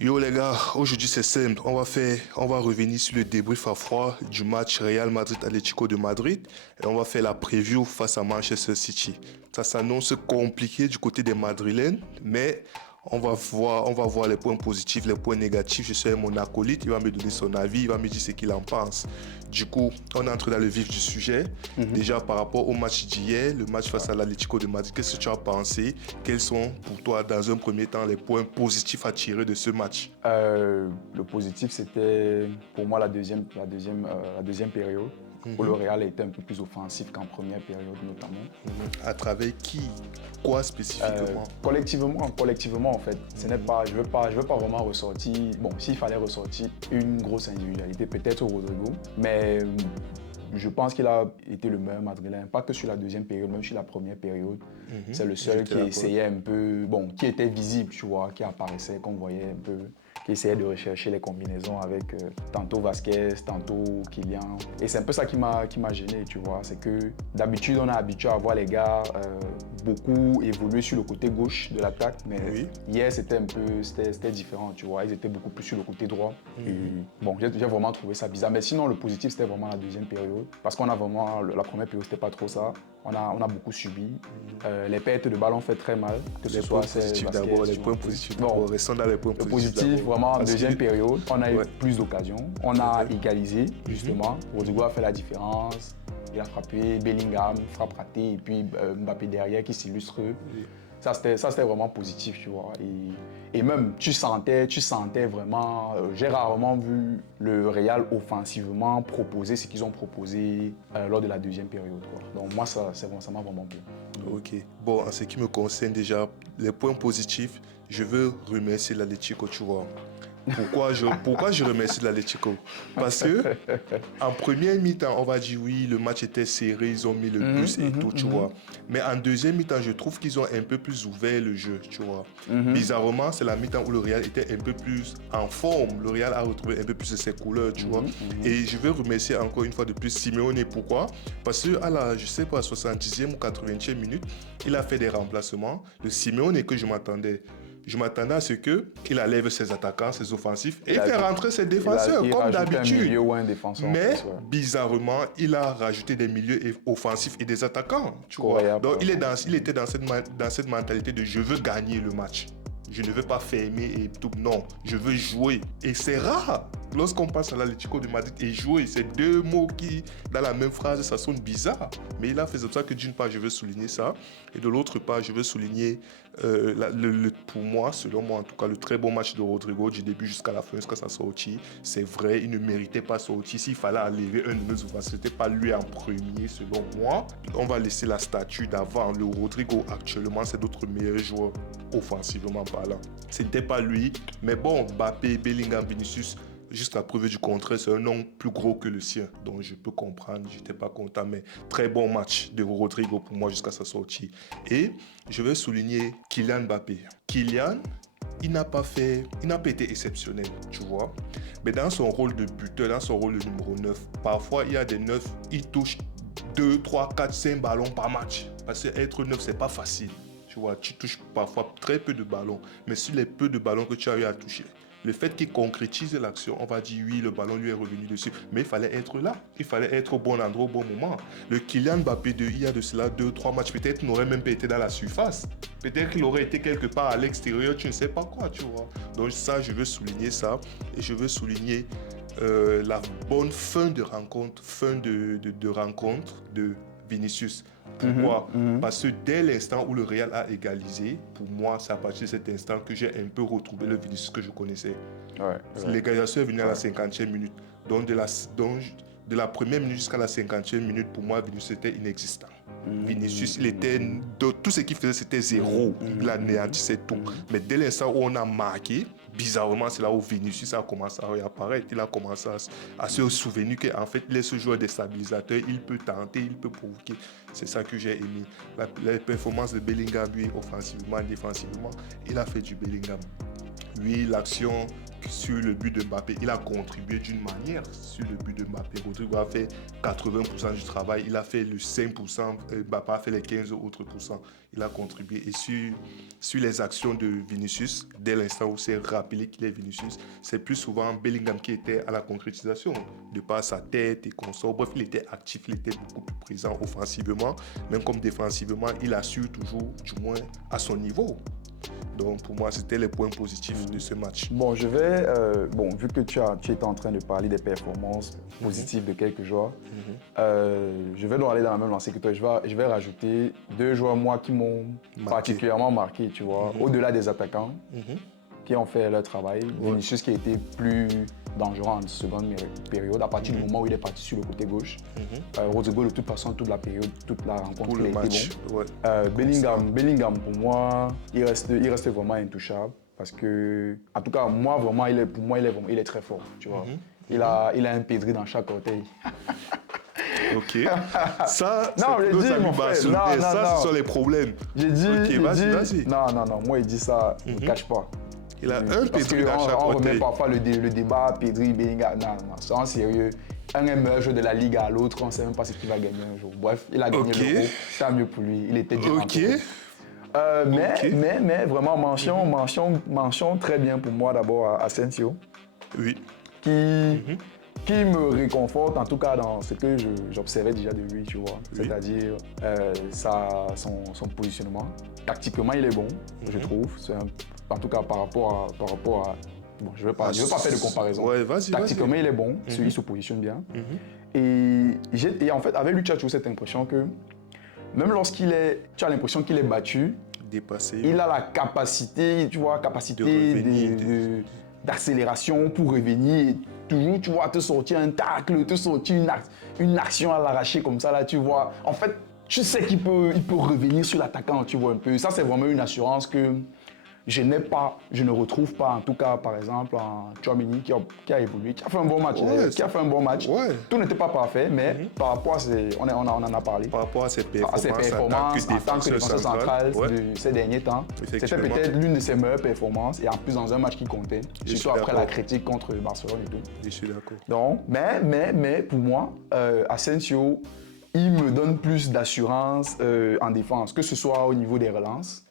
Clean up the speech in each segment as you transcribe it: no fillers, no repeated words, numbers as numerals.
Yo les gars, aujourd'hui c'est simple, on va revenir sur le débrief à froid du match Real Madrid-Atlético de Madrid et on va faire la preview face à Manchester City. Ça s'annonce compliqué du côté des Madrilènes, mais on va voir les points positifs, les points négatifs. Je serai mon acolyte, il va me donner son avis, il va me dire ce qu'il en pense. Du coup, on entre dans le vif du sujet. Déjà par rapport au match d'hier, le match face à l'Atlético de Madrid, qu'est-ce que tu as pensé? Quels sont pour toi dans un premier temps les points positifs à tirer de ce match? Le positif, c'était pour moi la deuxième période, où le Real était un peu plus offensif qu'en première période notamment. À travers qui? Quoi spécifiquement? Collectivement en fait, ce n'est pas, je veux pas vraiment ressortir. Bon, s'il fallait ressortir une grosse individualité, peut-être Rodrigo, mais je pense qu'il a été le meilleur Madrilène, pas que sur la deuxième période, même sur la première période. C'est le seul qui essayait un peu, bon, qui était visible, tu vois, qui apparaissait, qu'on voyait un peu, qui essayait de rechercher les combinaisons avec tantôt Vasquez, tantôt Kylian. Et c'est un peu ça qui m'a gêné, tu vois. C'est que d'habitude, on est habitué à voir les gars beaucoup évoluer sur le côté gauche de l'attaque, mais hier, c'était différent, tu vois. Ils étaient beaucoup plus sur le côté droit. Et bon, j'ai vraiment trouvé ça bizarre. Mais sinon, le positif, c'était vraiment la deuxième période. Parce qu'on a vraiment, la première période, c'était pas trop ça. On a beaucoup subi. Les pertes de ballon fait très mal. Que ce soit les points positifs d'abord. Restons dans les points positifs. Le positif, vraiment, en deuxième période, on a eu plus d'occasions. On a égalisé, justement. Rodrigo a fait la différence. Il a frappé, Bellingham, frappe ratée, et puis Mbappé derrière qui s'illustre. Ça, c'était vraiment positif, tu vois. Et même, tu sentais vraiment... j'ai rarement vu le Real offensivement proposer ce qu'ils ont proposé lors de la deuxième période, quoi. Donc moi, ça m'a vraiment plu. Ok. Bon, en ce qui me concerne déjà, les points positifs, je veux remercier l'Atlético, tu vois. Pourquoi je remercie l'Atlético? Parce que en première mi-temps, on va dire oui, le match était serré, ils ont mis le plus et tout, tu vois. Mais en deuxième mi-temps, je trouve qu'ils ont un peu plus ouvert le jeu, tu vois. Bizarrement, c'est la mi-temps où le Real était un peu plus en forme. Le Real a retrouvé un peu plus de ses couleurs, tu vois. Et je veux remercier encore une fois de plus Simeone. Pourquoi? Parce que à la, je sais pas, 70e ou 80e minute, il a fait des remplacements. Le Simeone que je m'attendais à ce qu'il enlève ses attaquants, ses offensifs et fait rentrer ses défenseurs comme d'habitude. Mais bizarrement, il a rajouté des milieux offensifs et des attaquants. Tu vois. Donc il était dans cette mentalité de je veux gagner le match. Je ne veux pas fermer et tout. Non, je veux jouer. Et c'est rare. Lorsqu'on passe à l'Atlético de Madrid et jouer, c'est deux mots qui, dans la même phrase, ça sonne bizarre. Mais il a fait comme ça que d'une part, je veux souligner ça. Et de l'autre part, je veux souligner, pour moi, selon moi en tout cas, le très bon match de Rodrigo du début jusqu'à la fin, jusqu'à sa sortie. C'est vrai, il ne méritait pas sortir. S'il fallait enlever un de nos offensifs, ce n'était pas lui en premier, selon moi. On va laisser la statue d'avant. Le Rodrigo, actuellement, c'est notre meilleur joueur offensivement parlant. Ce n'était pas lui. Mais bon, Mbappé, Bellingham, Vinicius, jusqu'à preuve du contraire, c'est un nom plus gros que le sien. Donc je peux comprendre, je n'étais pas content. Mais très bon match de Rodrigo pour moi jusqu'à sa sortie. Et je vais souligner Kylian Mbappé. Kylian, il n'a pas été exceptionnel, tu vois. Mais dans son rôle de buteur, dans son rôle de numéro 9, parfois il y a des 9, il touche 2, 3, 4, 5 ballons par match. Parce qu'être 9, c'est pas facile. Tu vois, tu touches parfois très peu de ballons. Mais sur les peu de ballons que tu as eu à toucher, le fait qu'il concrétise l'action, on va dire oui, le ballon lui est revenu dessus. Mais il fallait être là. Il fallait être au bon endroit, au bon moment. Le Kylian Mbappé il y a de cela 2, 3 matchs, peut-être n'aurait même pas été dans la surface. Peut-être qu'il aurait été quelque part à l'extérieur, tu ne sais pas quoi, tu vois. Donc ça, je veux souligner ça. Et je veux souligner la bonne fin de rencontre, de Vinicius. Pourquoi? Parce que dès l'instant où le Real a égalisé, pour moi, c'est à partir de cet instant que j'ai un peu retrouvé le Vinicius que je connaissais. L'égalisation est venue à la 50e minute. Donc de la première minute jusqu'à la 50e minute, pour moi, Vinicius était inexistant. Vinicius, tout ce qu'il faisait, c'était zéro. Il anéantissait tout. Mais dès l'instant où on a marqué, bizarrement, c'est là où Vinicius a commencé à réapparaître. Il a commencé à se souvenir qu'en fait, il est ce joueur déstabilisateur. Il peut tenter, il peut provoquer. C'est ça que j'ai aimé. La performance de Bellingham, lui, offensivement, défensivement, il a fait du Bellingham. Oui, l'action sur le but de Mbappé, il a contribué d'une manière sur le but de Mbappé. Rodrigo a fait 80% du travail, il a fait le 5%, Mbappé a fait les 15 autres pourcents. Il a contribué. Et sur les actions de Vinicius, dès l'instant où c'est rappelé qu'il est Vinicius, c'est plus souvent Bellingham qui était à la concrétisation, de par sa tête et consort. Bref, il était actif, il était beaucoup plus présent offensivement, même comme défensivement, il assure toujours, du moins à son niveau. Donc pour moi, c'était les points positifs de ce match. Bon, vu que tu étais en train de parler des performances positives de quelques joueurs, je vais donc aller dans la même lancée que toi. Je vais rajouter 2 joueurs, moi, qui m'ont particulièrement marqué, tu vois, au-delà des attaquants, qui ont fait leur travail. Vinicius qui a été plus dangereux en seconde période, à partir du moment où il est parti sur le côté gauche. Rodrigo, de toute façon, toute la période, toute la rencontre, Pour le match, bon. Bellingham, pour moi, il reste vraiment intouchable. Parce que, en tout cas, moi, vraiment, il est très fort, tu vois. Il a un Pedri dans chaque orteil. Ok. Ça, non, c'est nos amis barcelonais. Ça, ce sont les problèmes. J'ai dit, ok, vas-y. Non, moi, il dit ça, ne cache pas. Il a un Pedri dans chaque orteil. On remet orteil. parfois le débat Pedri, Bellingham. Non, c'est en sérieux. Un est meilleur joueur de la Ligue à l'autre, on ne sait même pas ce qu'il va gagner un jour. Bref, il a gagné l'Euro, tant mieux pour lui. Il était bien entouré. Mais vraiment, mention très bien pour moi d'abord à Asensio. Oui. Qui me réconforte, en tout cas dans ce que j'observais déjà de lui, tu vois. Oui. C'est-à-dire son positionnement. Tactiquement, il est bon, je trouve. En tout cas, par rapport à bon, je ne vais pas faire de comparaison. Ouais, vas-y. Tactiquement, il est bon, il se positionne bien. Et en fait, avec lui, tu as toujours cette impression que même tu as l'impression qu'il est battu, dépassé. Il a la capacité, tu vois, d'accélération pour revenir et toujours, tu vois, te sortir un tacle, te sortir une action à l'arraché comme ça, là, tu vois. En fait, tu sais qu'il peut revenir sur l'attaquant, tu vois, un peu. Ça, c'est vraiment une assurance que je ne retrouve pas, en tout cas, par exemple, en Tchouaméni qui a évolué, qui a fait un bon match. Ouais. Tout n'était pas parfait, mais par rapport à on en a parlé. Par rapport à ses performances, en tant que défenseur central de ces derniers temps, c'était peut-être l'une de ses meilleures performances, et en plus dans un match qui comptait, surtout après la critique contre Barcelone et tout. Je suis d'accord. Donc, mais pour moi, Asensio, il me donne plus d'assurance en défense, que ce soit au niveau des relances,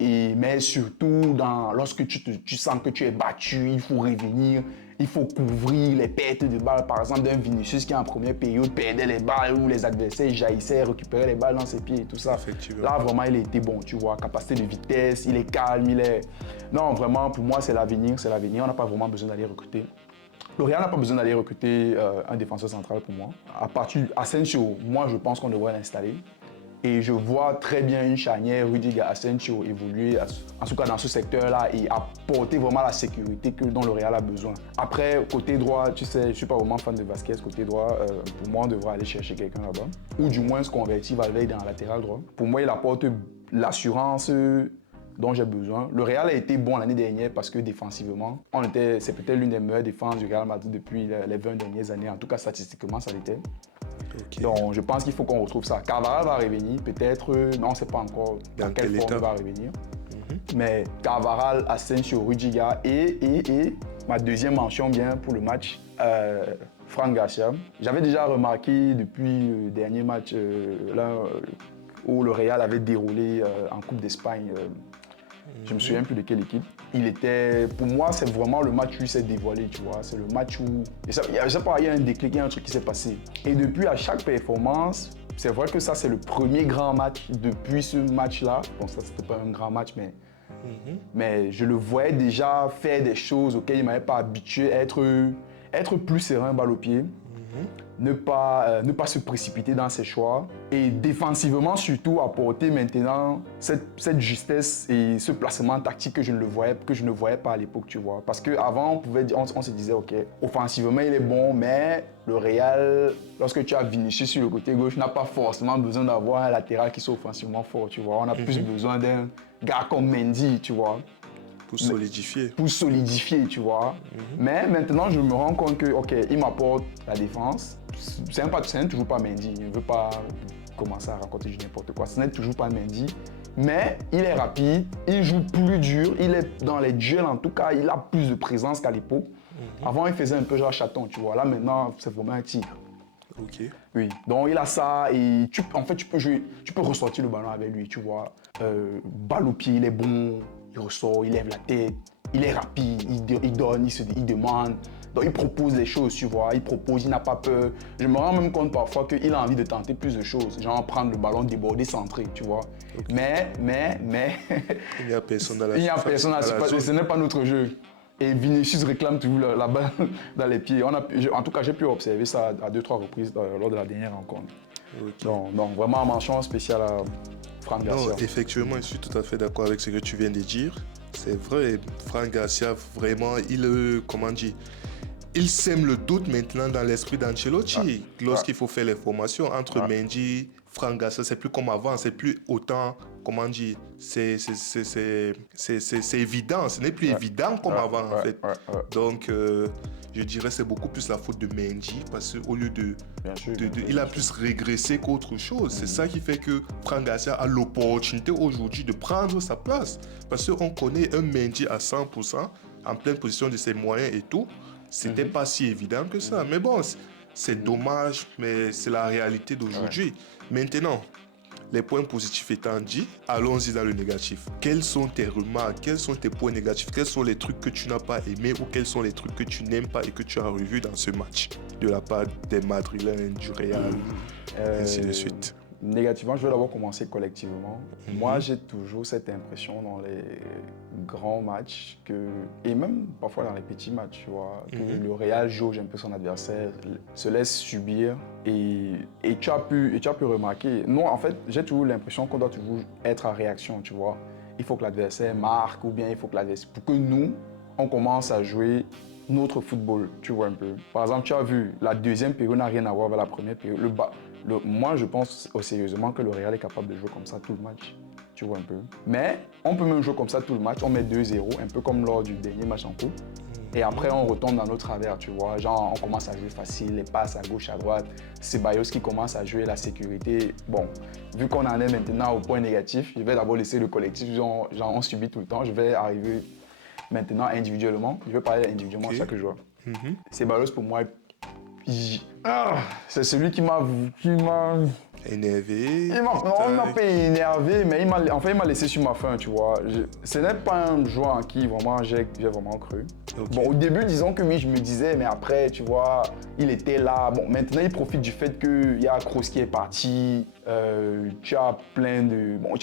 mais surtout lorsque tu sens que tu es battu, il faut revenir, il faut couvrir les pertes de balles. Par exemple, d'un Vinicius qui en première période perdait les balles, où les adversaires jaillissaient, récupéraient les balles dans ses pieds et tout ça. Effectivement. Là, vraiment, il a été bon, tu vois, capacité de vitesse, il est calme, Non, vraiment, pour moi, c'est l'avenir. On n'a pas vraiment besoin d'aller recruter. Le Real n'a pas besoin d'aller recruter un défenseur central pour moi. À partir d'Asensio, moi je pense qu'on devrait l'installer. Et je vois très bien une charnière Rudiger Asensio évoluer, en tout cas dans ce secteur-là, et apporter vraiment la sécurité dont le Real a besoin. Après, côté droit, tu sais, je ne suis pas vraiment fan de Vasquez. Côté droit, pour moi, on devrait aller chercher quelqu'un là-bas. Ou du moins se convertir Valverde dans latéral droit. Pour moi, il apporte l'assurance dont j'ai besoin. Le Real a été bon l'année dernière parce que défensivement, c'est peut-être l'une des meilleures défenses du Real Madrid depuis les 20 dernières années. En tout cas, statistiquement, ça l'était. Okay. Donc, je pense qu'il faut qu'on retrouve ça. Carvajal va revenir, peut-être, non, on ne sait pas encore dans quelle forme il va revenir. Mais Carvajal, Asensio, Rudiger et ma deuxième mention bien pour le match, Fran Garcia. J'avais déjà remarqué depuis le dernier match où le Real avait déroulé en Coupe d'Espagne. Je me souviens plus de quelle équipe. Pour moi, c'est vraiment le match où il s'est dévoilé, tu vois. C'est le match où, je sais pas, il y a un déclic, il y a un truc qui s'est passé. Et depuis, à chaque performance, c'est vrai que ça, c'est le premier grand match depuis ce match-là. Bon, ça, c'était pas un grand match, mais je le voyais déjà faire des choses auxquelles il ne m'avait pas habitué, être plus serein, balle au pied. Ne pas se précipiter dans ses choix et défensivement surtout apporter maintenant cette justesse et ce placement tactique que je ne voyais pas à l'époque, tu vois. Parce qu'avant, on se disait, ok, offensivement il est bon, mais le Real, lorsque tu as Vinicius sur le côté gauche, n'a pas forcément besoin d'avoir un latéral qui soit offensivement fort, tu vois. On a plus besoin d'un gars comme Mendy, tu vois. Pour solidifier. Pour solidifier, tu vois. Mais maintenant, je me rends compte que, ok, il m'apporte la défense. Ce n'est toujours pas Mendy. Je ne veux pas commencer à raconter n'importe quoi. Ce n'est toujours pas Mendy. Mais il est rapide, il joue plus dur, il est dans les duels en tout cas, il a plus de présence qu'à l'époque. Avant, il faisait un peu genre chaton, tu vois. Là, maintenant, c'est vraiment un tigre. Ok. Oui, donc il a ça et en fait, tu peux jouer, tu peux ressortir le ballon avec lui, tu vois. Balle au pied, il est bon, il ressort, il lève la tête, il est rapide, il donne, il demande. Donc il propose des choses, tu vois, il propose, il n'a pas peur. Je me rends même compte parfois qu'il a envie de tenter plus de choses, genre prendre le ballon, déborder, centrer, tu vois. Okay. Mais... Il n'y a personne dans la Il n'y a personne à ce n'est pas notre jeu. Et Vinicius réclame toujours la balle dans les pieds. En tout cas, j'ai pu observer ça à 2-3 reprises lors de la dernière rencontre. Okay. Donc, vraiment, mention spéciale à Fran Garcia. Non, effectivement, je suis tout à fait d'accord avec ce que tu viens de dire. C'est vrai, Fran Garcia, vraiment, il sème le doute maintenant dans l'esprit d'Ancelotti. Lorsqu'il faut faire les formations entre Mendy, Fran Garcia, c'est plus comme avant, c'est plus autant, c'est évident, ce n'est plus évident comme avant en fait. Donc, je dirais c'est beaucoup plus la faute de Mendy parce qu'au lieu il a plus régressé qu'autre chose. C'est ça qui fait que Fran Garcia a l'opportunité aujourd'hui de prendre sa place. Parce qu'on connaît un Mendy à 100%, en pleine position de ses moyens et tout. C'était pas si évident que ça. Mais bon, c'est dommage, mais c'est la réalité d'aujourd'hui. Maintenant, les points positifs étant dit, allons-y dans le négatif. Quelles sont tes remarques? Quels sont tes points négatifs? Quels sont les trucs que tu n'as pas aimés ou quels sont les trucs que tu n'aimes pas et que tu as revus dans ce match de la part des Madrilènes, du Real, ainsi de suite? Négativement, je vais d'abord commencer collectivement. Moi, j'ai toujours cette impression dans les grands matchs et même parfois dans les petits matchs, tu vois, que le Real jauge un peu son adversaire, se laisse subir et tu as pu remarquer. Non, en fait, j'ai toujours l'impression qu'on doit toujours être en réaction, tu vois. Il faut que l'adversaire marque ou bien il faut que l'adversaire... Pour que nous, on commence à jouer notre football, tu vois un peu. Par exemple, tu as vu, la deuxième période n'a rien à voir avec la première période. Moi, je pense sérieusement que le Real est capable de jouer comme ça tout le match, tu vois un peu. Mais on peut même jouer comme ça tout le match, on met 2-0, un peu comme lors du dernier match en coupe. Et après, on retombe dans nos travers, tu vois. Genre, on commence à jouer facile, les passes à gauche, à droite. C'est Ceballos qui commence à jouer la sécurité. Bon, vu qu'on en est maintenant au point négatif, je vais d'abord laisser le collectif, genre on subit tout le temps. Je vais arriver maintenant individuellement. Je vais parler individuellement à chaque joueur. Ceballos, pour moi, c'est celui qui m'a énervé. Il m'a pas énervé, mais il m'a laissé sur ma faim, tu vois. Ce n'est pas un joueur en qui vraiment j'ai vraiment cru. Okay. Bon, au début, disons que oui, je me disais, mais après, tu vois, il était là. Bon, maintenant, il profite du fait qu'il y a Kroos qui est parti. Tu as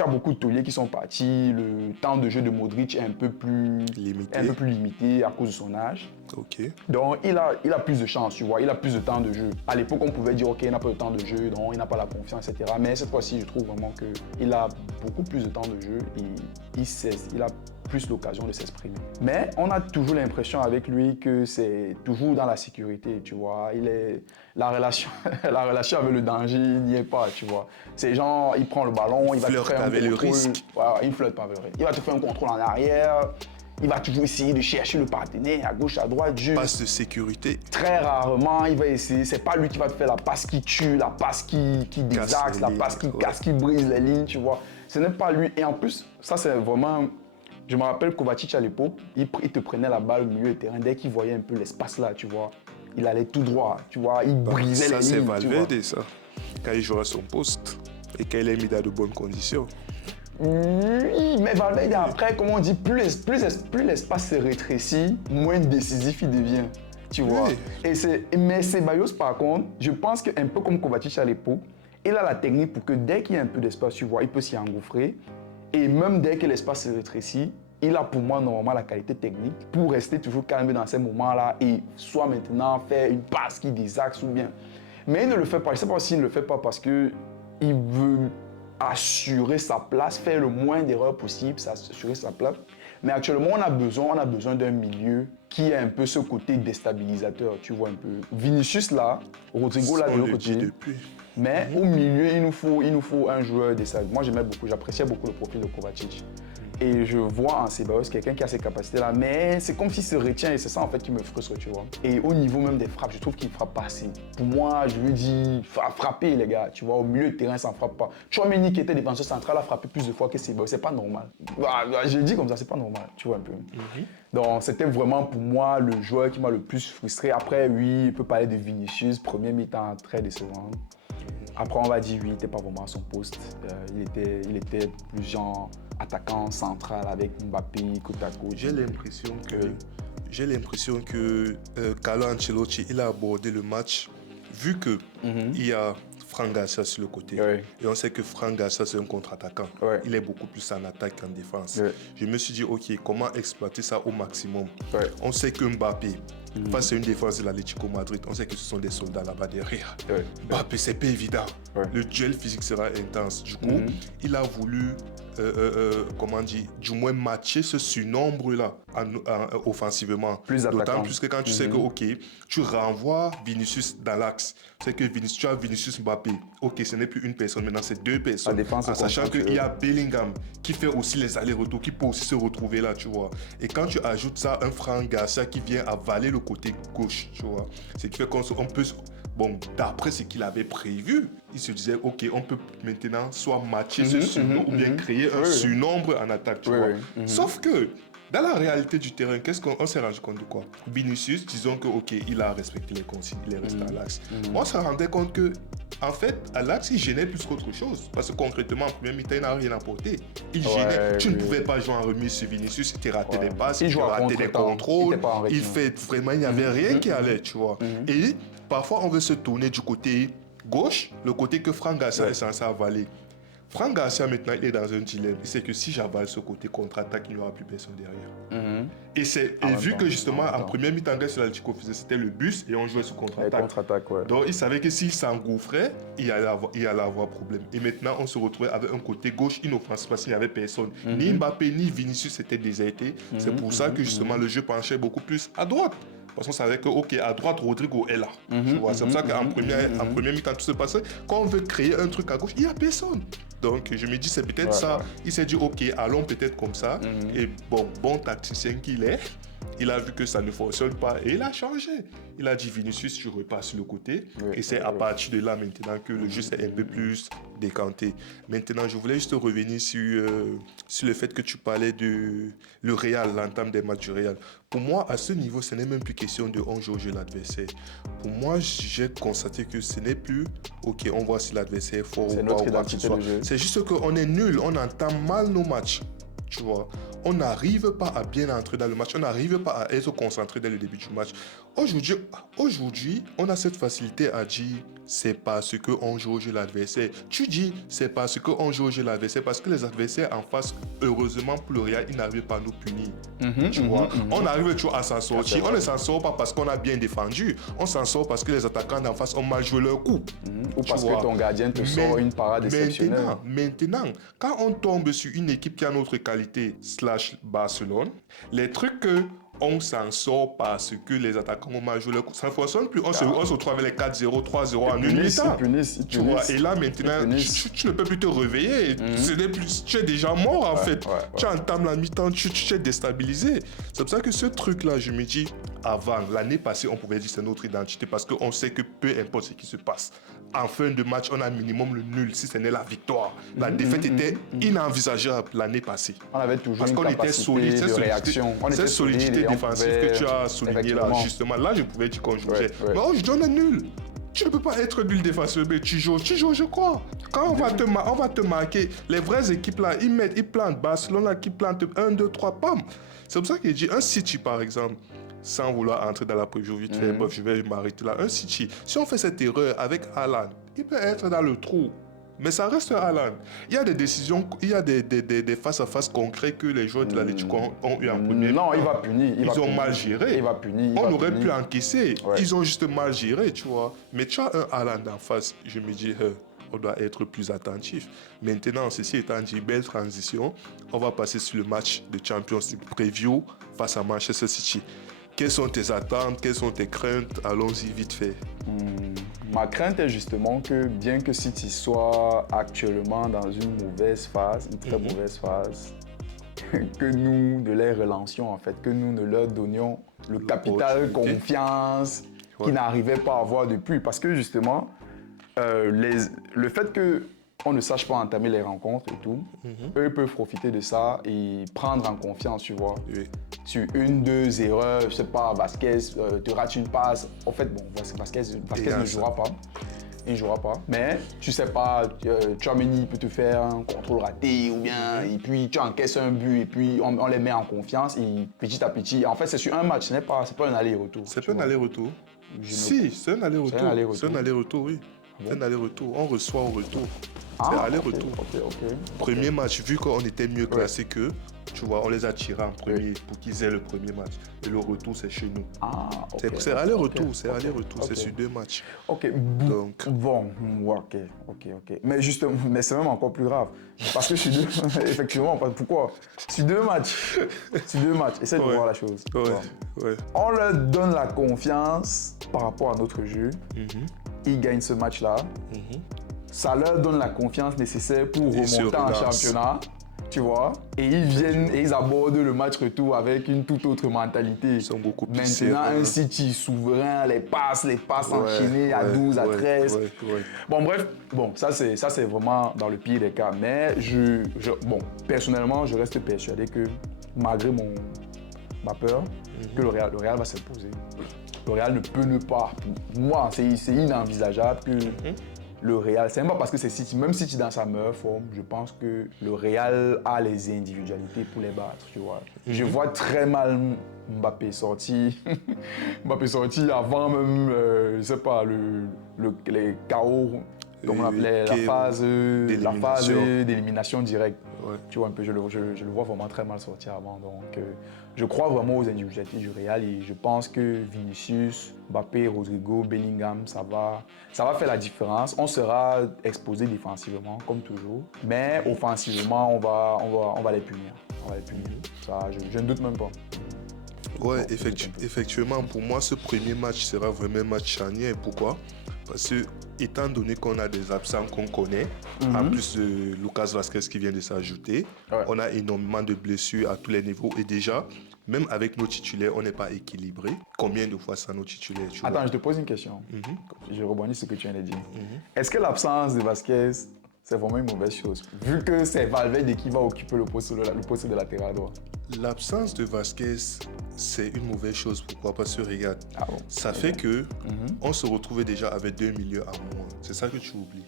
beaucoup de tauliers qui sont partis. Le temps de jeu de Modric est un peu plus limité à cause de son âge. Okay. Donc, il a plus de chance, tu vois. Il a plus de temps de jeu. À l'époque, on pouvait dire, OK, il n'a pas de temps de jeu, donc il n'a pas la confiance, etc. Mais cette fois-ci, je trouve vraiment qu'il a beaucoup plus de temps de jeu et il a plus l'occasion de s'exprimer. Mais on a toujours l'impression avec lui que c'est toujours dans la sécurité, tu vois. La relation avec le danger, il n'y est pas, tu vois. C'est genre, il prend le ballon, il va te faire un contrôle. Le risque. Voilà, il flirte pas avec le risque. Il va te faire un contrôle en arrière. Il va toujours essayer de chercher le partenaire à gauche, à droite. Passe de sécurité. Très rarement, il va essayer. C'est pas lui qui va te faire la passe qui tue, la passe qui désaxe, la passe qui casse, qui brise les lignes, tu vois. Ce n'est pas lui. Et en plus, ça c'est vraiment... Je me rappelle Kovacic à l'époque, il te prenait la balle au milieu du terrain. Dès qu'il voyait un peu l'espace là, tu vois, il allait tout droit, tu vois, il brisait les lignes. Ça, c'est Valverde, ça. Quand il joue à son poste et quand il est mis dans de bonnes conditions. Oui, mais Valverde, après, comme on dit, plus l'espace se rétrécit, moins décisif il devient, tu vois. Mais Ceballos, par contre, je pense qu'un peu comme Kovacic à l'époque, il a la technique pour que dès qu'il y a un peu d'espace, tu vois, il peut s'y engouffrer. Et même dès que l'espace se rétrécit, il a pour moi normalement la qualité technique pour rester toujours calme dans ces moments-là et soit maintenant faire une passe qui désaxe ou bien. Mais il ne le fait pas. Je ne sais pas s'il ne le fait pas parce qu'il veut assurer sa place, faire le moins d'erreurs possible, assurer sa place. Mais actuellement, on a besoin d'un milieu qui a un peu ce côté déstabilisateur, tu vois un peu. Vinicius là, Rodrigo là de l'autre côté. Mais au milieu, il nous faut un joueur déstabilisateur. Moi, j'appréciais beaucoup le profil de Kovacic. Et je vois en Ceballos quelqu'un qui a ces capacités-là, mais c'est comme s'il se retient et c'est ça en fait qui me frustre, tu vois. Et au niveau même des frappes, je trouve qu'il ne frappe pas assez. Pour moi, je lui dis, frapper les gars, tu vois, au milieu de terrain, ça ne frappe pas. Tchouaméni qui était défenseur central a frappé plus de fois que Ceballos, c'est pas normal. Je le dis comme ça, c'est pas normal, tu vois un peu. Donc c'était vraiment pour moi le joueur qui m'a le plus frustré. Après, oui, il peut parler de Vinicius, premier mi-temps très décevant. Après, on va dire oui, il n'était pas vraiment à son poste. Il était plus genre attaquant central avec Mbappé, côte à côte. J'ai l'impression que Carlo Ancelotti, il a abordé le match vu que il y a Franck Garcia sur le côté. Et on sait que Franck Garcia, c'est un contre-attaquant. Il est beaucoup plus en attaque qu'en défense. Je me suis dit, OK, comment exploiter ça au maximum? On sait que Mbappé, face à une défense de l'Atlético Madrid, on sait que ce sont des soldats là-bas derrière. Mbappé, c'est pas évident. Le duel physique sera intense. Du coup, il a voulu, du moins matcher ce surnombre-là offensivement. D'autant plus que quand tu sais que, OK, tu renvoies Vinicius dans l'axe. C'est que tu as Vinicius Mbappé. OK, ce n'est plus une personne, maintenant c'est deux personnes. En sachant qu'il y a Bellingham qui fait aussi les allers-retours, qui peut aussi se retrouver là, tu vois. Et quand tu ajoutes ça, un Franck Garcia qui vient avaler le côté gauche, tu vois. C'est qui fait qu'on peut... Bon, d'après ce qu'il avait prévu, il se disait, OK, on peut maintenant soit matcher ce surnombre ou bien créer un surnombre en attaque, tu vois. Sauf que, dans la réalité du terrain, qu'est-ce qu'on s'est rendu compte de quoi? Vinicius, disons que, OK, il a respecté les consignes, il est resté à l'axe. On se rendait compte que, en fait, à l'axe, il gênait plus qu'autre chose. Parce que concrètement, en première mi-temps, il n'a rien apporté. Il gênait. Tu ne pouvais pas jouer en remise sur Vinicius, il ratait des passes, il ratait des contrôles. Il fait vraiment, il n'y avait rien qui allait, tu vois. Et parfois, on veut se tourner du côté gauche, le côté que Franck Garcia est censé avaler. Franck Garcia, maintenant, il est dans un dilemme. Il sait que si j'avale ce côté contre-attaque, il n'y aura plus personne derrière. Et vu que justement, en première mi-temps, ce que l'Atlético faisait, c'était le bus et on jouait sur contre-attaque. Donc, il savait que s'il s'engouffrait, il allait avoir problème. Et maintenant, on se retrouvait avec un côté gauche inoffensif parce qu'il n'y avait personne. Ni Mbappé, ni Vinicius étaient désertés. C'est pour ça que justement, le jeu penchait beaucoup plus à droite. Parce qu'on savait que, OK, à droite, Rodrigo est là. C'est pour ça qu'en première mi-temps, tout se passait. Quand on veut créer un truc à gauche, il n'y a personne. Donc, je me dis, c'est peut-être ça. Il s'est dit, OK, allons peut-être comme ça. Et bon tacticien qu'il est, il a vu que ça ne fonctionne pas et il a changé. Il a dit, Vinicius, tu repasses sur le côté. Et c'est à partir de là, maintenant, que le jeu s'est un peu plus décanté. Maintenant, je voulais juste revenir sur le fait que tu parlais de le Real, l'entame des matchs du Real. Pour moi, à ce niveau, ce n'est même plus question de on joue l'adversaire. Pour moi, j'ai constaté que ce n'est plus OK, on voit si l'adversaire est fort ou pas, ou quoi que ce soit. C'est juste qu'on est nul, on entame mal nos matchs. Tu vois, on n'arrive pas à bien entrer dans le match, on n'arrive pas à être concentré dès le début du match. Aujourd'hui, on a cette facilité à dire c'est parce qu'on joue au jeu l'adversaire. Tu dis c'est parce qu'on joue au jeu l'adversaire parce que les adversaires en face, heureusement pour le Real, ils n'arrivent pas à nous punir. Tu vois, on arrive toujours à s'en sortir. On ne s'en sort pas parce qu'on a bien défendu, on s'en sort parce que les attaquants d'en face ont mal joué leur coup. Ou parce que ton gardien te sort une parade exceptionnelle. Maintenant, quand on tombe sur une équipe qui a notre qualité / Barcelone, les trucs que on s'en sort parce que les attaquants ont mal joué leur coup, ça ne fonctionne plus. On se retrouve avec les 4-0, 3-0 en une mi-temps. Tu vois, et là maintenant, tu ne peux plus te réveiller. Tu es déjà mort en fait. Tu entames la mi-temps, tu es déstabilisé. C'est pour ça que ce truc-là, je me dis, avant, l'année passée, on pouvait dire c'est notre identité parce qu'on sait que peu importe ce qui se passe, en fin de match, on a minimum le nul si ce n'est la victoire. La défaite était inenvisageable l'année passée. On avait toujours parce qu'on était solide. De réaction. Cette solidité défensive que tu as souligné là, justement, là, je pouvais dire qu'on jouait. Mais aujourd'hui, on est nul. Tu ne peux pas être nul défenseur, mais tu joues, je crois. Quand on va te marquer, les vraies équipes là, ils plantent. Barcelone là, qui plante 1, 2, 3, pam. C'est pour ça que je dis un City par exemple. Sans vouloir entrer dans la preview vite fait, je vais m'arrêter là. Un City, si on fait cette erreur avec Haaland, il peut être dans le trou. Mais ça reste Haaland. Il y a des décisions, il y a des face-à-face concrets que les joueurs de l'Atlético ont eu en premier. Non, il va punir. Ils ont mal géré. Il va punir. On aurait pu encaisser. Ils ont juste mal géré, tu vois. Mais tu as un Haaland en face, je me dis, on doit être plus attentif. Maintenant, ceci étant dit, belle transition. On va passer sur le match de Champions League preview face à Manchester City. Quelles sont tes attentes? Quelles sont tes craintes? Allons-y vite fait. Ma crainte est justement que bien que City soit actuellement dans une mauvaise phase, une très mauvaise phase, que nous ne les relancions, en fait, que nous ne leur donnions le capital confiance qu'ils n'arrivaient pas à avoir depuis. Parce que justement, le fait qu'on ne sache pas entamer les rencontres et tout, eux peuvent profiter de ça et prendre en confiance, tu vois. Oui. Sur une, deux erreurs, je sais pas, Vasquez te rate une passe. En fait, bon, Vasquez ne jouera pas. Il ne jouera pas. Mais tu sais pas, Tchouaméni peut te faire un contrôle raté ou bien, et puis tu encaisses un but et puis on les met en confiance et petit à petit. En fait, c'est sur un match, c'est pas un aller-retour. C'est pas un aller-retour. Si, c'est un aller-retour. C'est un aller-retour, oui. C'est un aller-retour. On reçoit au retour. C'est aller-retour. Premier match, vu qu'on était mieux classé qu'eux, tu vois, on les a tirés en premier pour qu'ils aient le premier match. Et le retour, c'est chez nous. C'est aller-retour, c'est aller-retour, c'est sur 2 matchs. Donc. Bon, ok. Mais justement, c'est même encore plus grave. Parce que effectivement, pourquoi? Sur 2 matchs. Essaye de voir la chose. On leur donne la confiance par rapport à notre jeu. Ils gagnent ce match-là. Ça leur donne la confiance nécessaire pour remonter en championnat. Tu vois, et ils viennent et ils abordent le match retour avec une toute autre mentalité. Ils sont beaucoup plus Maintenant, un City souverain, les passes enchaînées à 12, à 13. Bon, bref, ça c'est vraiment dans le pire des cas. Mais personnellement, je reste persuadé que malgré ma peur, que le Real va s'imposer. Le Real ne peut ne pas. Pour moi, c'est inenvisageable que le Real, c'est même pas parce que c'est City, même City dans sa meilleure forme, je pense que le Real a les individualités pour les battre, tu vois. Je vois très mal Mbappé sorti avant même, je sais pas, les KO, comme on appelait, la phase d'élimination directe. Tu vois un peu, je le vois vraiment très mal sortir avant. Donc, je crois vraiment aux individualités du Real et je pense que Vinicius, Mbappé, Rodrigo, Bellingham, ça va faire la différence. On sera exposé défensivement, comme toujours, mais offensivement, on va les punir. Ça, je ne doute même pas. Ouais, effectivement, pour moi, ce premier match sera vraiment un match charnière. Pourquoi? Parce que, étant donné qu'on a des absents qu'on connaît, en plus de Lucas Vasquez qui vient de s'ajouter, on a énormément de blessures à tous les niveaux. Et déjà, même avec nos titulaires, on n'est pas équilibré. Combien de fois sans nos titulaires? Attends, je te pose une question. Je rebondis sur ce que tu viens de dire. Est-ce que l'absence de Vasquez, c'est vraiment une mauvaise chose? Vu que c'est Valverde qui va occuper le poste de latéral droit. L'absence de Vasquez, c'est une mauvaise chose. Pourquoi? Parce que regarde, ça fait que on se retrouvait déjà avec 2 milieux à moins. C'est ça que tu oublies.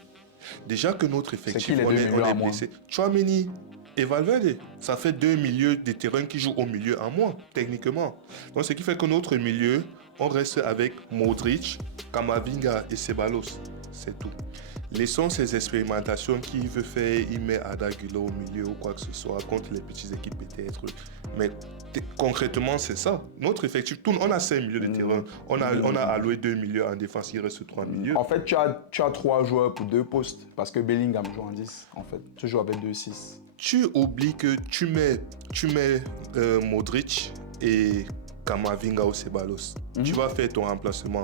Déjà que notre effectif, on est blessé. Tchouaméni et Valverde, ça fait 2 milieux de terrain qui jouent au milieu à moins, techniquement. Donc, ce qui fait que notre milieu, on reste avec Modric, Camavinga et Ceballos. C'est tout. Laissons ces expérimentations qu'il veut faire, il met Arda Güler au milieu ou quoi que ce soit, contre les petites équipes peut-être. Mais concrètement, c'est ça. Notre effectif tourne, on a 5 milieux de terrain, on a alloué 2 milieux en défense, il reste 3 milieux. En fait, tu as 3 joueurs pour 2 postes, parce que Bellingham joue en 10, en fait. Tu joues avec 2-6. Tu oublies que tu mets Modric et Camavinga ou Ceballos. Tu vas faire ton remplacement.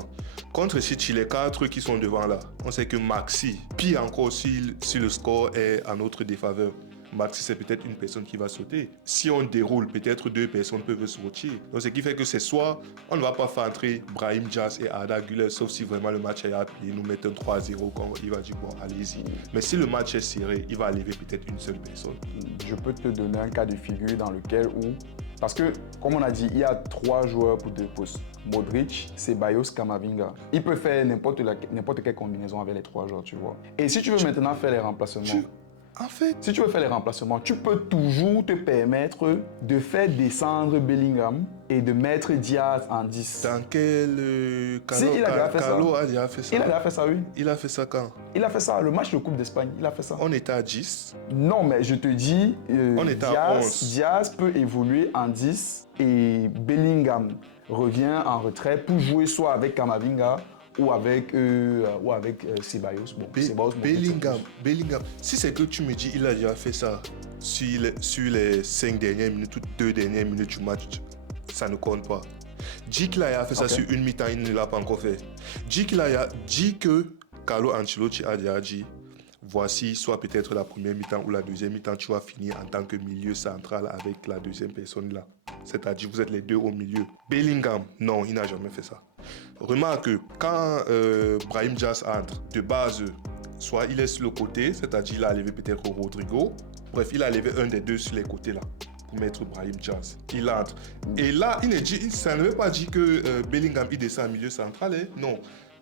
Contre City, les 4 qui sont devant là, on sait que Maxi, pire encore si le score est à notre défaveur, Maxi, c'est peut-être une personne qui va sauter. Si on déroule, peut-être 2 personnes peuvent sortir. Donc, ce qui fait que c'est soit on ne va pas faire entrer Brahim Diaz et Arda Güler, sauf si vraiment le match est appelé, nous mettent un 3-0, il va dire bon, allez-y. Mais si le match est serré, il va lever peut-être une seule personne. Je peux te donner un cas de figure dans lequel parce que, comme on a dit, il y a 3 joueurs pour 2 postes. Modric, Ceballos, Camavinga. Il peut faire n'importe quelle combinaison avec les 3 joueurs, tu vois. Et si tu veux maintenant faire les remplacements, si tu veux faire les remplacements, tu peux toujours te permettre de faire descendre Bellingham et de mettre Diaz en 10. Dans quel... il a déjà fait ça. A déjà fait ça. Il a déjà fait ça, oui. Il a fait ça quand? Il a fait ça, le match de Coupe d'Espagne, il a fait ça. On était à 10. Non, mais je te dis, on était à 11. Diaz peut évoluer en 10 et Bellingham revient en retrait pour jouer soit avec Camavinga ou avec Ceballos. Bellingham. Si c'est que tu me dis il a déjà fait ça sur les 5 dernières minutes ou 2 dernières minutes du match, ça ne compte pas. Dis qu'il a fait ça sur une mi-temps, il ne l'a pas encore fait. Dis que Carlo Ancelotti a déjà dit, voici soit peut-être la première mi-temps ou la deuxième mi-temps, tu vas finir en tant que milieu central avec la deuxième personne là. C'est-à-dire vous êtes les deux au milieu. Bellingham, non, il n'a jamais fait ça. Remarque que quand Brahim Diaz entre, de base, soit il est sur le côté, c'est-à-dire il a levé peut-être Rodrigo. Bref, il a levé un des deux sur les côtés là pour mettre Brahim Diaz. Il entre. Et là, ça ne veut pas dire que Bellingham il descend en milieu central. Hein? Non.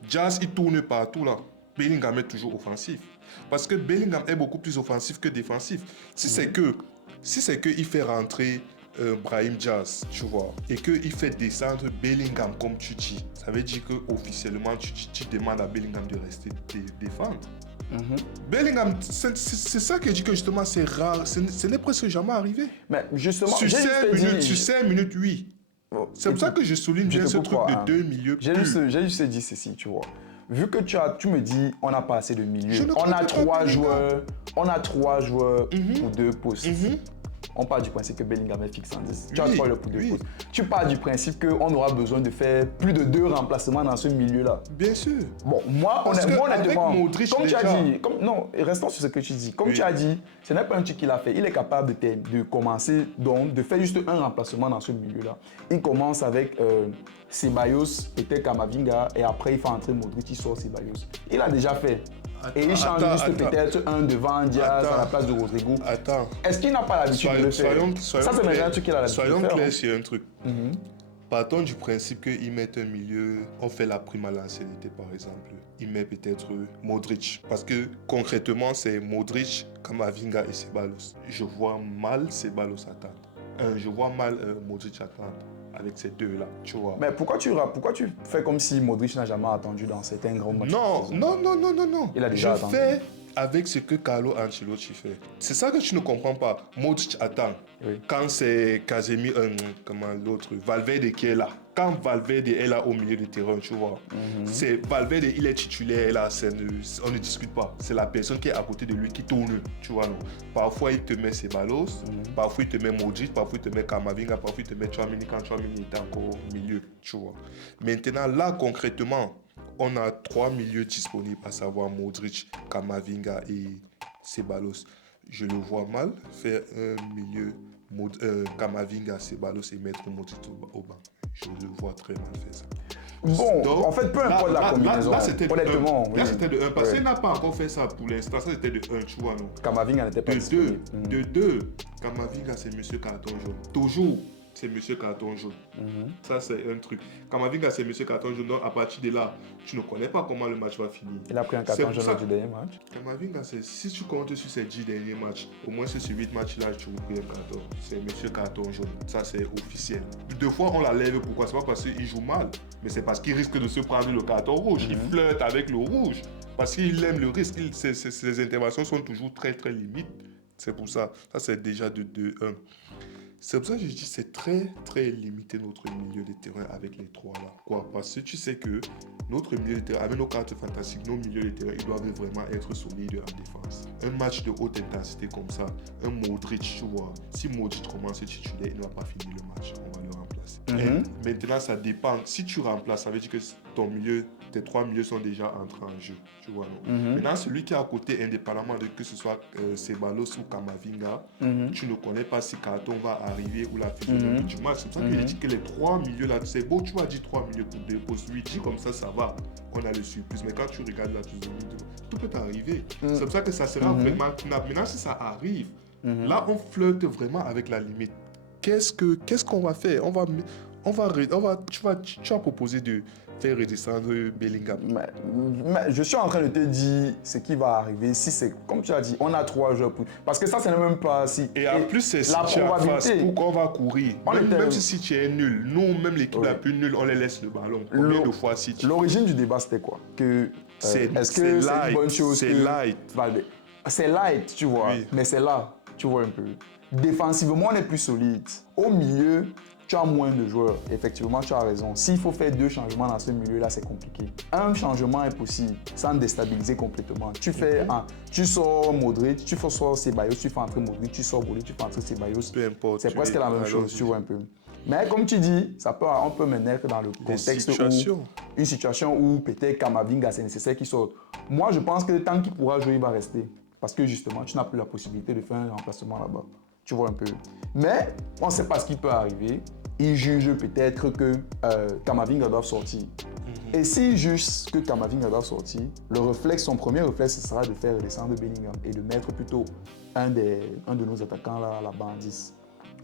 Diaz il tourne partout là. Bellingham est toujours offensif. Parce que Bellingham est beaucoup plus offensif que défensif. Si c'est que il fait rentrer Brahim Diaz, tu vois, et qu'il fait descendre Bellingham comme tu dis, ça veut dire qu'officiellement tu demandes à Bellingham de rester défendre. Bellingham, c'est ça que je dis que justement c'est rare, ce n'est presque jamais arrivé. Mais justement, sur 5 minutes, oui. C'est pour ça que je souligne bien ce truc de deux milieux. J'ai juste dit ceci, tu vois. Vu que tu me dis on n'a pas assez de milieux, on a trois joueurs pour deux postes. On part du principe que Bellingham est fixe en 10. Tu as trois pour deux postes. Tu pars du principe qu'on aura besoin de faire plus de 2 remplacements dans ce milieu-là. Bien sûr. Bon, moi honnêtement, Modric, comme tu as dit, restons sur ce que tu dis. Comme tu as dit, ce n'est pas un truc qu'il a fait. Il est capable de commencer, donc de faire juste un remplacement dans ce milieu-là. Il commence avec Ceballos, peut-être Camavinga, et après il fait entrer Modric, il sort Ceballos. Il a déjà fait. Et il change juste peut-être un devant Diaz à la place de Rodrigo. Est-ce qu'il n'a pas l'habitude de le faire? Ça, c'est maintenant un truc qu'il a l'habitude de faire. Soyons clairs sur un truc. Partons du principe qu'ils mettent un milieu, on fait la prime à l'ancienneté par exemple. Ils mettent peut-être Modric. Parce que concrètement, c'est Modric, Camavinga et Ceballos. Je vois mal Ceballos attendre. Je vois mal Modric attendre. Avec ces deux-là, tu vois. Mais pourquoi tu fais comme si Modric n'a jamais attendu dans certains grands matchs? Non. Il a déjà attendu. Fais avec ce que Carlo Ancelotti fait. C'est ça que tu ne comprends pas. Modric attend. Oui. Quand c'est Casemiro, l'autre, Valverde qui est là. Quand Valverde est là au milieu du terrain, tu vois. C'est Valverde, il est titulaire là, on ne discute pas. C'est la personne qui est à côté de lui qui tourne, tu vois. Non? Parfois, il te met Ceballos, parfois, il te met Modric, parfois, il te met Camavinga, parfois, il te met Tchouaméni quand Tchouaméni est encore au milieu, tu vois. Maintenant, là, concrètement, on a 3 milieux disponibles, à savoir Modric, Camavinga et Ceballos. Je le vois mal faire un milieu Camavinga, Ceballos et mettre Modric au banc. Je le vois très mal faire ça. Bon, donc, en fait, peu importe la combinaison. Là, c'était de 1. Parce qu'il n'a pas encore fait ça pour l'instant. Ça, c'était de 1, tu vois, non? Camavinga n'était pas disponible. De 2, Camavinga, c'est monsieur carton jaune. Toujours, c'est monsieur carton jaune. Ça, c'est un truc. Camavinga, c'est monsieur carton jaune. Donc, à partir de là, tu ne connais pas comment le match va finir. Il a pris un carton jaune du dernier match. Camavinga, si tu comptes sur ces 10 derniers matchs, au moins sur ces 8 matchs-là, tu vas prendre un carton. C'est monsieur carton jaune. Ça, c'est officiel. 2 fois, on la lève. Pourquoi? C'est pas parce qu'il joue mal, mais c'est parce qu'il risque de se prendre le carton rouge. Il flirte avec le rouge. Parce qu'il aime le risque. Ses interventions sont toujours très, très limites. C'est pour ça. Ça, c'est déjà de 2-1. C'est pour ça que je dis que c'est très, très limité notre milieu de terrain avec les 3 là. Quoi? Parce que tu sais que notre milieu de terrain, avec nos cartes fantastiques, nos milieux de terrain, ils doivent vraiment être solides en défense. Un match de haute intensité comme ça, un Modric, tu vois, si Modric commence titulaire, il ne va pas finir le match. On va le remplacer. Maintenant, ça dépend. Si tu remplaces, ça veut dire que tes 3 milieux sont déjà entrés en jeu. Tu vois, non? Maintenant, celui qui est à côté, indépendamment de que ce soit Ceballos ou Camavinga, tu ne connais pas si carton va arriver ou la physionomie du match. C'est pour ça que je dis que les 3 milieux là, c'est beau, tu vas dire 3 milieux pour 2 postes. 8 dis comme ça va. On a le surplus. Mais quand tu regardes la physionomie, tout peut arriver. C'est pour ça que ça sera vraiment knapp. Maintenant, si ça arrive, là, on flirte vraiment avec la limite. Qu'est-ce qu'on va faire? Tu vas proposer de faire redescendre Bellingham. Mais je suis en train de te dire ce qui va arriver si c'est, comme tu as dit, on a 3 joueurs pour... Parce que ça, c'est même pas si... Et en plus, c'est si tu as face, pourquoi on va courir? Même si tu es nul, nous, même l'équipe la plus nulle, on les laisse le ballon. Combien de fois si tu... L'origine du débat, c'était quoi? Est-ce que c'est une bonne chose? C'est light. C'est light, tu vois, mais c'est là, tu vois un peu. Défensivement, on est plus solide. Au milieu, tu as moins de joueurs. Effectivement, tu as raison. S'il faut faire 2 changements dans ce milieu-là, c'est compliqué. Un changement est possible sans déstabiliser complètement. Tu sors Modric, tu sors Ceballos, tu fais entrer Modric, tu sors Modric, tu fais entrer Ceballos. Peu importe. C'est presque la même chose, tu vois un peu. Mais comme tu dis, on peut mener que dans le contexte où une situation où peut-être Kamavinga, c'est nécessaire qu'il sorte. Moi, je pense que tant qu'il pourra jouer, il va rester. Parce que justement, tu n'as plus la possibilité de faire un remplacement là-bas. Tu vois un peu. Mais on ne sait pas ce qui peut arriver. Il juge peut-être que Kamavinga doit sortir. Et s'il juge que Kamavinga doit sortir, son premier réflexe, ce sera de faire redescendre Bellingham et de mettre plutôt un de nos attaquants là, à la bandisse.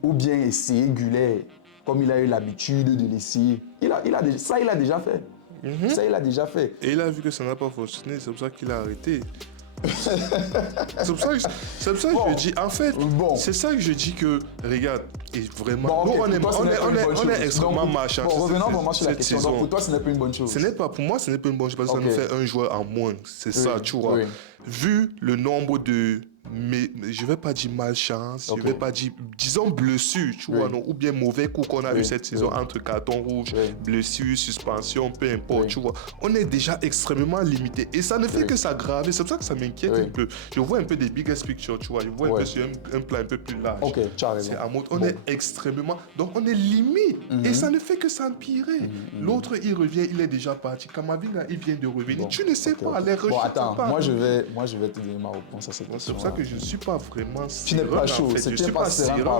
Ou bien essayer Gullet, comme il a eu l'habitude de l'essayer. Ça, il a déjà fait. Ça, il a déjà fait. Et il a vu que ça n'a pas fonctionné, c'est pour ça qu'il a arrêté. C'est pour ça que je dis, en fait, c'est ça que je dis que, regarde, et vraiment, on est extrêmement marchand. Revenons vraiment sur la question. Donc pour toi, ce n'est pas une bonne chose. Pour moi, ce n'est pas une bonne chose parce que ça nous fait un joueur en moins. C'est ça, tu vois. Vu le nombre de, mais je ne vais pas dire malchance, je ne vais pas dire, disons blessure, tu vois, non, ou bien mauvais coup qu'on a eu cette saison entre carton rouge, blessure, suspension, peu importe, tu vois. On est déjà extrêmement limité et ça ne fait que s'aggraver. C'est pour ça que ça m'inquiète un peu. Je vois un peu des biggest pictures, tu vois, je vois un peu sur un plan un peu plus large. Ok, tu as raison. On est extrêmement, donc on est limite et ça ne fait que s'empirer. L'autre, il revient, il est déjà parti. Kamavinga, il vient de revenir. Tu ne sais pas, les recherches. Bon, attends, moi je vais te donner ma réponse à cette question. C'est pour ça que je ne suis pas vraiment serein. Tu n'es pas chaud, je ne suis pas serein.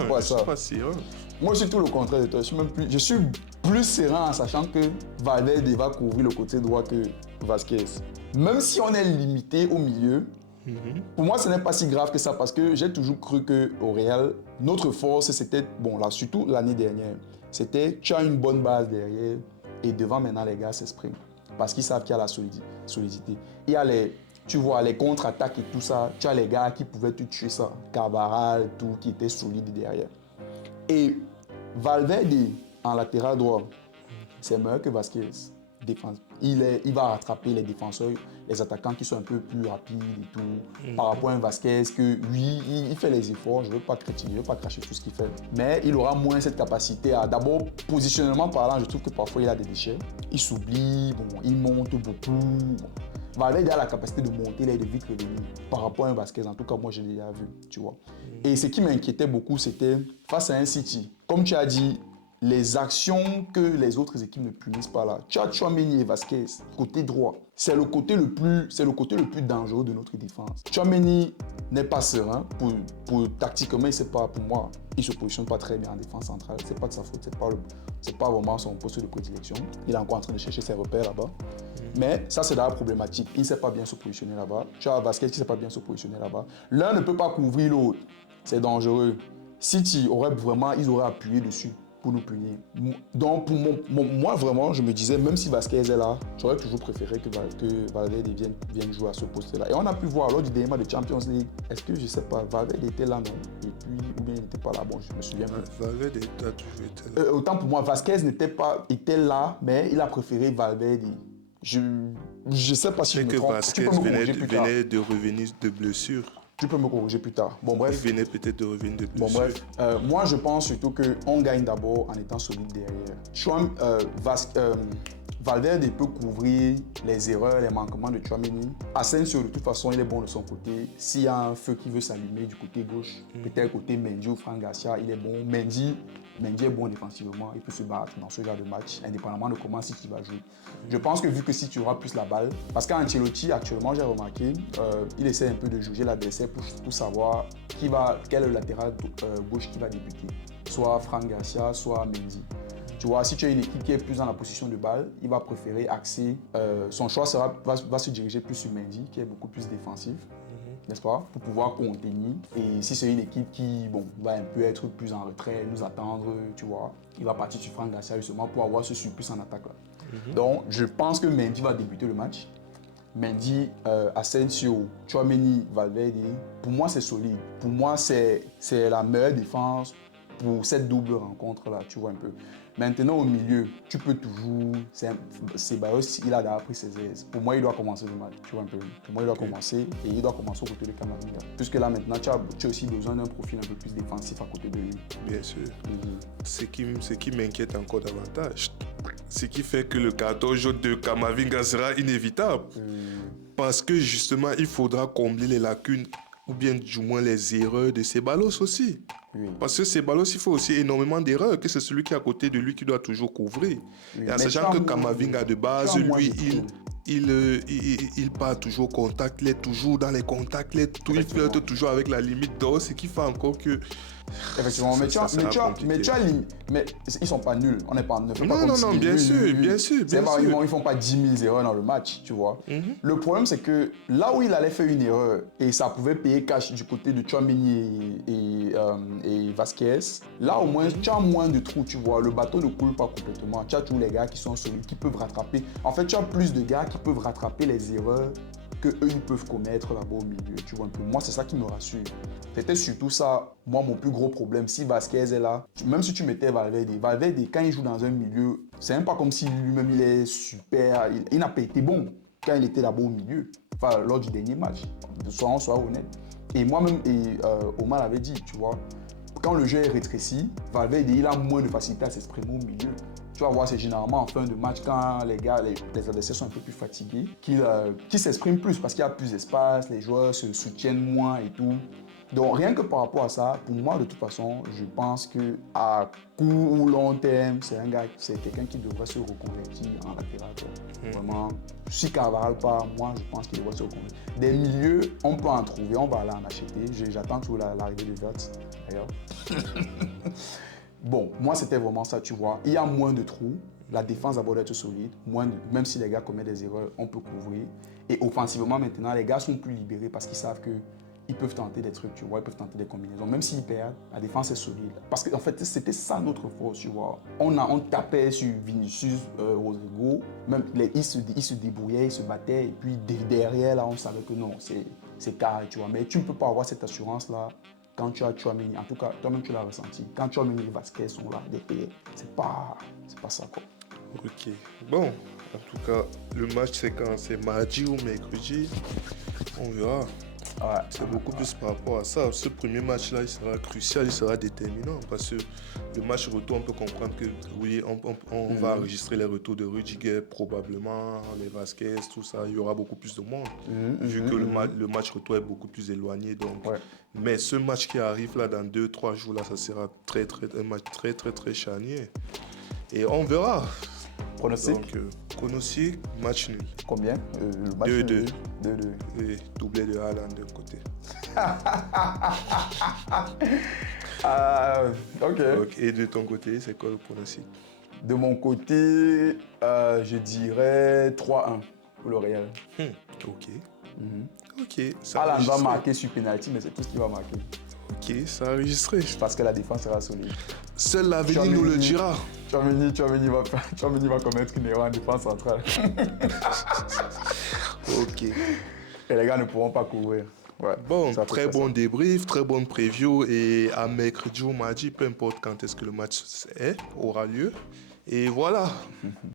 Moi, je suis tout le contraire de toi. Je suis plus serein en sachant que Valverde va couvrir le côté droit que Vasquez. Même si on est limité au milieu, pour moi, ce n'est pas si grave que ça parce que j'ai toujours cru qu'au Real, notre force, c'était, bon, là, surtout l'année dernière, c'était tu as une bonne base derrière et devant maintenant, les gars s'expriment parce qu'ils savent qu'il y a la solidité. Il y a tu vois, les contre-attaques et tout ça, tu as les gars qui pouvaient te tuer ça. Cabral, tout, qui était solide derrière. Et Valverde, en latéral droit, c'est meilleur que Vasquez. Il va rattraper les défenseurs, les attaquants qui sont un peu plus rapides et tout. Par rapport à un Vasquez, que lui, il fait les efforts. Je ne veux pas critiquer, je ne veux pas cracher tout ce qu'il fait. Mais il aura moins cette capacité à, d'abord, positionnement parlant, je trouve que parfois il a des déchets. Il s'oublie, bon, il monte beaucoup. Valverde a la capacité de monter et de vite revenir par rapport à un Vasquez. En tout cas, moi, je l'ai déjà vu, tu vois. Et ce qui m'inquiétait beaucoup, c'était face à un City. Comme tu as dit, les actions que les autres équipes ne punissent pas là. Tu as Tchouaméni et Vasquez, côté droit. C'est le côté le plus dangereux de notre défense. Tchouaméni n'est pas serein. Tactiquement, c'est pas pour moi. Il ne se positionne pas très bien en défense centrale. C'est pas de sa faute. C'est pas vraiment son poste de prédilection. Il est encore en train de chercher ses repères là-bas. Mais ça, c'est d'abord problématique. Il ne sait pas bien se positionner là-bas. Tu as Vasquez qui ne sait pas bien se positionner là-bas. L'un ne peut pas couvrir l'autre. C'est dangereux. City ils auraient appuyé dessus pour nous punir. Donc, moi, vraiment, je me disais, même si Vasquez est là, j'aurais toujours préféré que Valverde vienne jouer à ce poste-là. Et on a pu voir lors du dernier match de Champions League, est-ce que, je ne sais pas, Valverde était là, non? Et puis, ou bien il n'était pas là, bon, je me souviens plus. Valverde a toujours été là. Autant pour moi, Vasquez était là, mais il a préféré Valverde. Je ne sais pas si je me trompe. Vasquez venait de revenir de blessure. Tu peux me corriger plus tard. Bon, bref. Il venait peut-être de revenir de blessure. Bon, bref. Moi, je pense surtout qu'on gagne d'abord en étant solide derrière. Valverde peut couvrir les erreurs, les manquements de Tchouaméni. Asensio, de toute façon, il est bon de son côté. S'il y a un feu qui veut s'allumer du côté gauche, peut-être côté Mendy ou Fran Garcia, il est bon. Mendy est bon défensivement, il peut se battre dans ce genre de match, indépendamment de comment City va jouer. Je pense que vu que City aura plus la balle, parce qu'Ancelotti, actuellement, j'ai remarqué, il essaie un peu de juger l'adversaire pour savoir quel est le latéral gauche qui va débuter. Soit Fran Garcia, soit Mendy. Tu vois, si tu as une équipe qui est plus dans la position de balle, il va préférer axer. Son choix va se diriger plus sur Mendy, qui est beaucoup plus défensif, n'est-ce pas, pour pouvoir contenir. Et si c'est une équipe qui va un peu être plus en retrait, nous attendre, tu vois, il va partir sur Fran Garcia justement pour avoir ce surplus en attaque là. Donc, je pense que Mendy va débuter le match. Mendy, Asensio, Tchouaméni, Valverde, pour moi c'est solide. Pour moi c'est la meilleure défense pour cette double rencontre là, tu vois un peu. Maintenant, au milieu, tu peux toujours. Ceballos, il a déjà pris ses aises. Pour moi, il doit commencer le match. Tu vois un peu. Pour moi, il doit commencer et il doit commencer au côté de Kamavinga. Puisque là, maintenant, tu as aussi besoin d'un profil un peu plus défensif à côté de lui. Bien sûr. Ce qui m'inquiète encore davantage, ce qui fait que le carton jaune de Kamavinga sera inévitable. Parce que justement, il faudra combler les lacunes ou bien du moins les erreurs de Ceballos aussi. Oui. Parce que Ceballos, il faut aussi énormément d'erreurs, que c'est celui qui est à côté de lui qui doit toujours couvrir. Oui, Et en mais sachant tu que as moins Kamavinga de tu base, as moins lui, de trous. il part toujours au contact, il est toujours dans les contacts, il Effectivement. flirte toujours avec la limite d'or, ce qui fait encore que... Effectivement, mais ils sont pas nuls. On n'est pas, ne fait pas comme si... bien oui, sûr, oui, oui. bien sûr, C'est bien pas, sûr. ils font pas 10 000 erreurs dans le match, tu vois. Mhm. Le problème, c'est que là où il allait faire une erreur, et ça pouvait payer cash du côté de Tchouaméni et Vasquez, là au moins, tu as moins de trous, tu vois. Le bateau ne coule pas complètement. Tu as tous les gars qui sont solides, qui peuvent rattraper. En fait, tu as plus de gars qui peuvent rattraper les erreurs que eux ils peuvent commettre là-bas au milieu, tu vois un peu. Moi, c'est ça qui me rassure. C'était surtout ça, moi, mon plus gros problème. Si Vasquez est là, même si tu mettais Valverde, quand il joue dans un milieu, c'est même pas comme si lui-même il est super, il n'a pas été bon quand il était là-bas au milieu, enfin, lors du dernier match, soyons honnêtes. Et moi-même, Omar l'avait dit, tu vois, quand le jeu est rétréci, Valverde, il a moins de facilité à s'exprimer au milieu. Tu vas voir, c'est généralement en fin de match, quand les adversaires sont un peu plus fatigués, qu'ils s'expriment plus parce qu'il y a plus d'espace, les joueurs se soutiennent moins et tout. Donc rien que par rapport à ça, pour moi, de toute façon, je pense qu'à court ou long terme, c'est quelqu'un qui devrait se reconvertir en latéral. Vraiment, si Carvajal part, moi, je pense qu'il devrait se reconvertir. Des milieux, on peut en trouver, on va aller en acheter. J'attends toujours l'arrivée de Wirtz, d'ailleurs. Bon, moi, c'était vraiment ça, tu vois. Il y a moins de trous. La défense d'abord d'être solide. Même si les gars commettent des erreurs, on peut couvrir. Et offensivement, maintenant, les gars sont plus libérés parce qu'ils savent qu'ils peuvent tenter des trucs, tu vois. Ils peuvent tenter des combinaisons. Même s'ils perdent, la défense est solide. Parce qu'en fait, c'était ça notre force, tu vois. On tapait sur Vinicius, Rodrigo. Même ils se débrouillaient, ils se battaient. Et puis derrière, là, on savait que non, c'est carré, tu vois. Mais tu ne peux pas avoir cette assurance-là quand tu as Tchouaméni, en tout cas, toi-même tu l'as ressenti, quand Tchouaméni et Vasquez sont là, c'est pas ça quoi. Ok. Bon, en tout cas, le match c'est quand? C'est mardi ou mercredi? On verra. Ouais. C'est beaucoup plus par rapport à ça. Ce premier match-là, il sera crucial, il sera déterminant parce que le match retour, on peut comprendre que oui, on va enregistrer les retours de Rudiger, probablement, les Vasquez, tout ça. Il y aura beaucoup plus de monde vu que le match retour est beaucoup plus éloigné. Donc. Ouais. Mais ce match qui arrive là dans 2-3 jours, là, ça sera un match très charnier. Et on verra. Pronostic? Donc, pronostic, match nul. Combien? Le match 2-2. 2-2. Et doublé de Haaland d'un côté. Ok. Et de ton côté, c'est quoi le pronostic? De mon côté, je dirais 3-1 pour le Real. Ok. Ok, ça Haaland va enregistré. marquer sur penalty, mais c'est tout ce qu'il va marquer. Ok, ça a enregistré. Parce que la défense sera solide. Seul l'avenir nous le dira. Tchouaméni va commettre une erreur en défense centrale. Ok. Et les gars ne pourront pas courir. Ouais, Bon, ça très fait bon ça. débrief, très bonne preview. Et à mercredi ou mardi, peu importe quand est-ce que le match aura lieu. Et voilà.